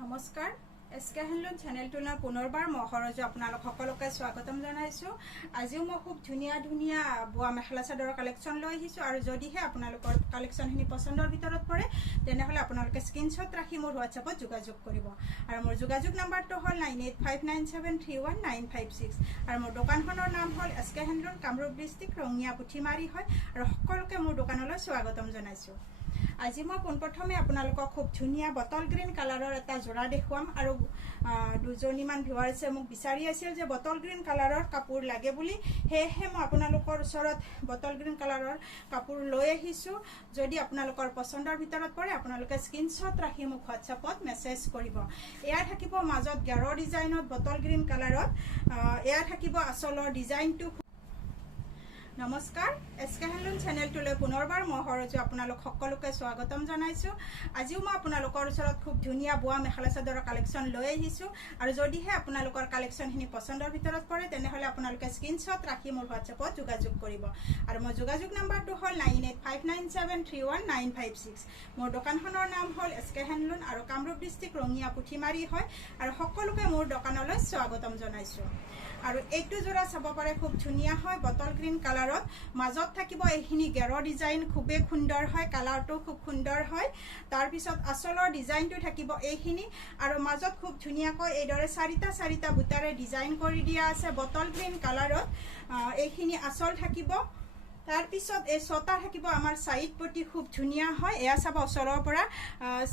নমস্কাৰ এসকে হ্যান্ডলন চ্যানেলটোলৈ পুনৰবাৰ মই সৰজু আপোনালোক সকলোকে স্বাগতম জনাইছো। আজিও মই খুব ধুনীয়া ধুনীয়া বোৱা মেখেলা চাদৰৰ কালেকশ্যন লৈ আহিছো আৰু যদিহে আপোনালোকৰ কালেকশ্যনখিনি পছন্দৰ ভিতৰত পৰে তেনেহলে আপোনালোকে স্ক্ৰীনশ্বট ৰাখি মোৰ হোৱাটছআপত যোগাযোগ কৰিব আৰু মোৰ যোগাযোগ নাম্বাৰটো হ'ল 9859731956 আৰু মোৰ দোকানখনৰ নাম হ'ল এসকে হ্যান্ডলন কামৰূপ ডিস্ট্ৰিক্ট ৰঙিয়া পুঠিমাৰী হয় আৰু সকলোকে মোৰ দোকানলৈ স্বাগতম জনাইছো। আজি মই পোনপ্ৰথমে আপোনালোকক খুব ধুনীয়া বটল গ্ৰীণ কালাৰৰ এটা জোৰা দেখুৱাম আৰু দুজনীমান ভিউৱাৰ্ছে মোক বিচাৰি আছিল যে বটল গ্ৰীণ কালাৰৰ কাপোৰ লাগে বুলি, সেয়েহে মই আপোনালোকৰ ওচৰত বটল গ্ৰীণ কালাৰৰ কাপোৰ লৈ আহিছোঁ। যদি আপোনালোকৰ পছন্দৰ ভিতৰত পৰে আপোনালোকে স্ক্ৰীনশ্বট ৰাখি মোক হোৱাটছআপত মেছেজ কৰিব। এয়া থাকিব মাজত গেৰৰ ডিজাইনত বটল গ্ৰীণ কালাৰত, এয়া থাকিব আচলৰ ডিজাইনটো। নমস্কাৰ এসকে হ্যান্ডলন চ্যানেলটোলৈ পুনৰবাৰ মই সৰজু আপোনালোক সকলোকে স্বাগতম জনাইছো। আজিও মই আপোনালোকৰ ওচৰত খুব ধুনীয়া বোৱা মেখেলা চাদৰৰ কালেকশ্যন লৈ আহিছোঁ আৰু যদিহে আপোনালোকৰ কালেকশ্যনখিনি পছন্দৰ ভিতৰত পৰে তেনেহলে আপোনালোকে স্ক্ৰীনশ্বট ৰাখি মোৰ হোৱাটছআপত যোগাযোগ কৰিব আৰু মোৰ যোগাযোগ নাম্বাৰটো হ'ল 9859731956। মোৰ দোকানখনৰ নাম হ'ল এসকে হ্যান্ডলন আৰু কামৰূপ ডিস্ট্ৰিক্ট ৰঙিয়া পুঠিমাৰী হয় আৰু সকলোকে মোৰ দোকানলৈ স্বাগতম জনাইছো। আৰু এইটো জোৰা চাব পাৰে খুব ধুনীয়া হয় বটল গ্ৰীণ কালাৰত, মাজত থাকিব এইখিনি গেৰৰ ডিজাইন, খুবেই সুন্দৰ হয়, কালাৰটো খুব সুন্দৰ হয়। তাৰপিছত আচলৰ ডিজাইনটো থাকিব এইখিনি আৰু মাজত খুব ধুনীয়াকৈ এইদৰে চাৰিটা বুটাৰে ডিজাইন কৰি দিয়া আছে বটল গ্ৰীণ কালাৰত। এইখিনি আচল থাকিব। তাৰপিছত এই ছটা থাকিব আমাৰ সাইড পটি, খুব ধুনীয়া হয়। এয়া চাব ওচৰৰ পৰা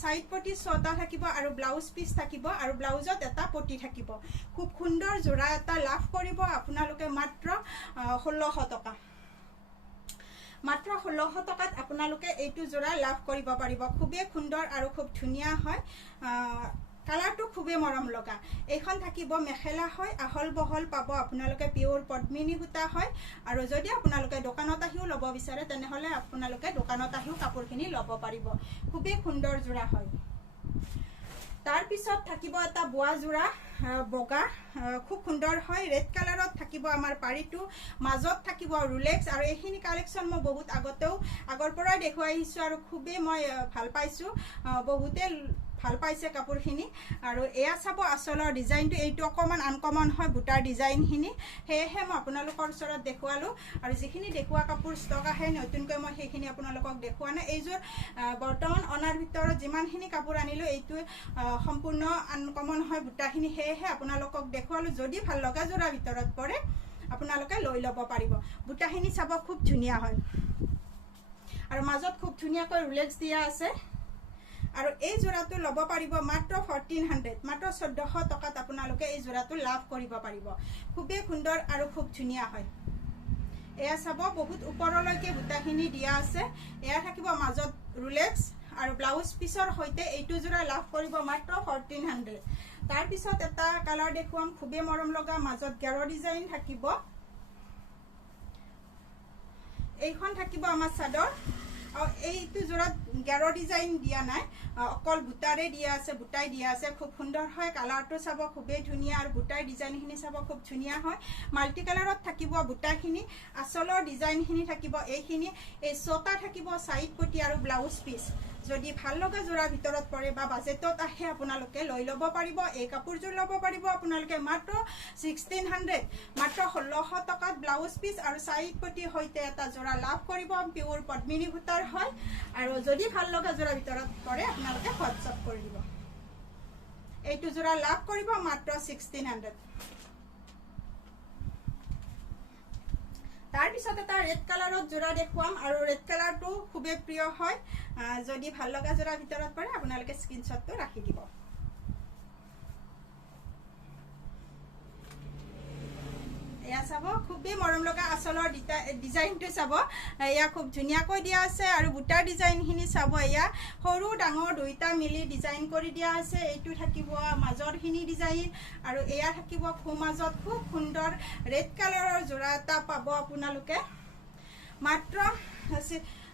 সাইড পটি ছটা থাকিব আৰু ব্লাউজ পিচ থাকিব আৰু ব্লাউজত এটা পটি থাকিব। খুব সুন্দৰ জোৰা এটা লাভ কৰিব আপোনালোকে মাত্ৰ 1600 টকা। মাত্ৰ 1600 টকাত আপোনালোকে এইটো জোৰা লাভ কৰিব পাৰিব। খুবেই সুন্দৰ আৰু খুব ধুনীয়া হয়, কালাৰটো খুবেই মৰম লগা। এইখন থাকিব মেখেলা হয়, আহল বহল পাব আপোনালোকে, পিয়ৰ পদ্মিনী সূতা হয় আৰু যদি আপোনালোকে দোকানত আহিও ল'ব বিচাৰে তেনেহলে আপোনালোকে দোকানত আহিও কাপোৰখিনি ল'ব পাৰিব। খুবেই সুন্দৰ জোৰা হয়। তাৰপিছত থাকিব এটা বোৱা জোৰা বগা, খুব সুন্দৰ হয়, ৰেড কালাৰত থাকিব আমাৰ পাৰীটো, মাজত থাকিব ৰুলেক্স আৰু এইখিনি কালেকশ্যন মই বহুত আগৰ পৰাই দেখুৱাই আহিছোঁ আৰু খুবেই মই ভাল পাইছোঁ, বহুতে ভাল পাইছে কাপোৰখিনি। আৰু এয়া চাব আচলৰ ডিজাইনটো, এইটো অকণমান আনকমন হয় বুটাৰ ডিজাইনখিনি, সেয়েহে মই আপোনালোকৰ ওচৰত দেখুৱালোঁ আৰু যিখিনি দেখুওৱা কাপোৰ ষ্টক আহে নতুনকৈ মই সেইখিনি আপোনালোকক দেখুওৱা নাই। এইযোৰ বৰ্তমান অনাৰ ভিতৰত যিমানখিনি কাপোৰ আনিলোঁ এইটো সম্পূৰ্ণ আনকমন হয় বুটাখিনি, সেয়েহে আপোনালোকক দেখুৱালোঁ। যদি ভাল লগা জোৰাৰ ভিতৰত পৰে আপোনালোকে লৈ ল'ব পাৰিব। বুটাখিনি চাব খুব ধুনীয়া হয় আৰু মাজত খুব ধুনীয়াকৈ ৰুলেক্স দিয়া আছে আৰু এই জোৰাটো ল'ব পাৰিব মাত্ৰ 1400, মাত্ৰ 1400 টকাত আপোনালোকে এই জোৰাটো লাভ কৰিব পাৰিব। খুবেই সুন্দৰ আৰু খুব ধুনীয়া হয়। এয়া চাব বহুত ওপৰলৈকে বুটাখিনি দিয়া আছে, এয়া থাকিব মাজত ৰুলেক্স আৰু ব্লাউজ পিচৰ সৈতে এইটো জোৰা লাভ কৰিব মাত্ৰ 1400। তাৰপিছত এটা কালাৰ দেখুৱাম, খুবেই মৰম লগা, মাজত গেৰৰ ডিজাইন থাকিব। এইখন থাকিব আমাৰ চাদৰ আৰু এইটো জোৰাত গেৰৰ ডিজাইন দিয়া নাই, অকল বুটাৰে দিয়া আছে, বুটাই দিয়া আছে। খুব সুন্দৰ হয়, কালাৰটো চাব খুবেই ধুনীয়া আৰু বুটাৰ ডিজাইনখিনি চাব খুব ধুনীয়া হয়। মাল্টি কালাৰত থাকিব বুটাখিনি, আচলৰ ডিজাইনখিনি থাকিব এইখিনি, এই ছটা থাকিব সাইড পটি আৰু ব্লাউজ পিচ। যদি ভাল লগা জোৰাৰ ভিতৰত পৰে বা বাজেটত আহে আপোনালোকে লৈ ল'ব পাৰিব। এই কাপোৰযোৰ ল'ব পাৰিব আপোনালোকে মাত্ৰ 1600, মাত্ৰ 1600 টকাত ব্লাউজ পিচ আৰু সাইড পটিৰ সৈতে এটা জোৰা লাভ কৰিব। পিয়ৰ পদ্মিনী সূতাৰ হয় আৰু যদি ভাল লগা জোৰাৰ ভিতৰত পৰে আপোনালোকে হোৱাটছআপ কৰি দিব। এইটো জোৰা লাভ কৰিব মাত্ৰ 1600। তাৰপিছত এটা ৰেড কালাৰত জোৰা দেখুৱাম আৰু ৰেড কালাৰটো খুবেই প্ৰিয় হয়। যদি ভাল লগা জোৰাৰ ভিতৰত পৰে আপোনালোকে স্ক্ৰীনশ্বটটো ৰাখি দিব। এয়া চাব খুবেই মৰম লগা আচলৰ ডিজাইনটো চাব, এয়া খুব ধুনীয়াকৈ দিয়া আছে আৰু বুটাৰ ডিজাইনখিনি চাব, এয়া সৰু ডাঙৰ দুইটা মিলি ডিজাইন কৰি দিয়া আছে। এইটো থাকিব মাজৰখিনি ডিজাইন আৰু এয়া থাকিব মাজত খুব সুন্দৰ ৰেড কালাৰৰ জোৰা এটা পাব আপোনালোকে মাত্ৰ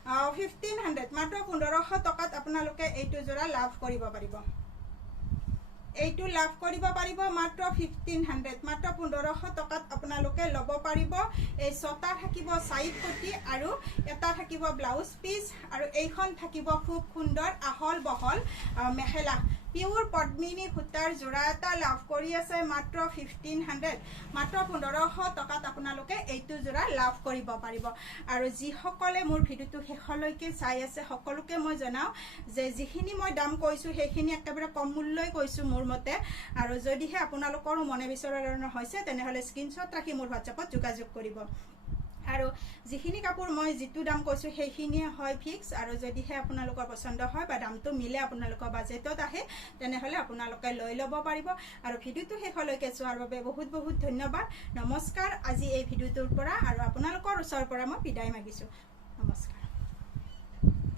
1500, মাত্ৰ 1500 টকাত আপোনালোকে এইটো জোৰা লাভ কৰিব পাৰিব। এইটো লাভ কৰিব পাৰিব মাত্ৰ 1500, মাত্ৰ 1500 টকাত আপোনালোকে ল'ব পাৰিব। এই ছটা থাকিব সাইড পটি আৰু এটা থাকিব ব্লাউজ পিচ আৰু এইখন থাকিব খুব সুন্দৰ আহল বহল মেখেলা। পিওৰ পদ্মিনী সূতাৰ জোড়া এটা লাভ কৰি আছে মাত্ৰ 1500 মাত্ৰ 1500 টকাত আপোনালোকে এইটো জোড়া লাভ কৰিব পাৰিব আৰু যিসকলে মোৰ ভিডিওটো শেষলৈকে চাই আছে সকলোকে মই জনাও যে যিখিনি মই দাম কৈছো সেইখিনি একেবাৰে কম মূল্যই কৈছো মোৰ মতে আৰু যদিহে আপোনালোকৰ মনে বিচৰা ধৰণৰ হৈছে তেনেহলে স্ক্ৰিনশ্বট ৰাখি মোৰ হোৱাটছআপত যোগাযোগ কৰিব আৰু যিখিনি কাপোৰ মই যেটো দাম কৈছো সেইখিনি হয় ফিক্স আৰু যদিহে আপোনালোকৰ পছন্দ হয় বা দামটো মিলে আপোনালোকৰ বাজেটত আহে তেনেহলে আপোনালোকে লৈ ল'ব পাৰিব আৰু ভিডিওটো শেষলৈকে চোৱাৰ বাবে বহুত বহুত ধন্যবাদ নমস্কাৰ আজি এই ভিডিওটোৰ পৰা আৰু আপোনালোকৰ ওচৰৰ পৰা মই বিদায় মাগিছো নমস্কাৰ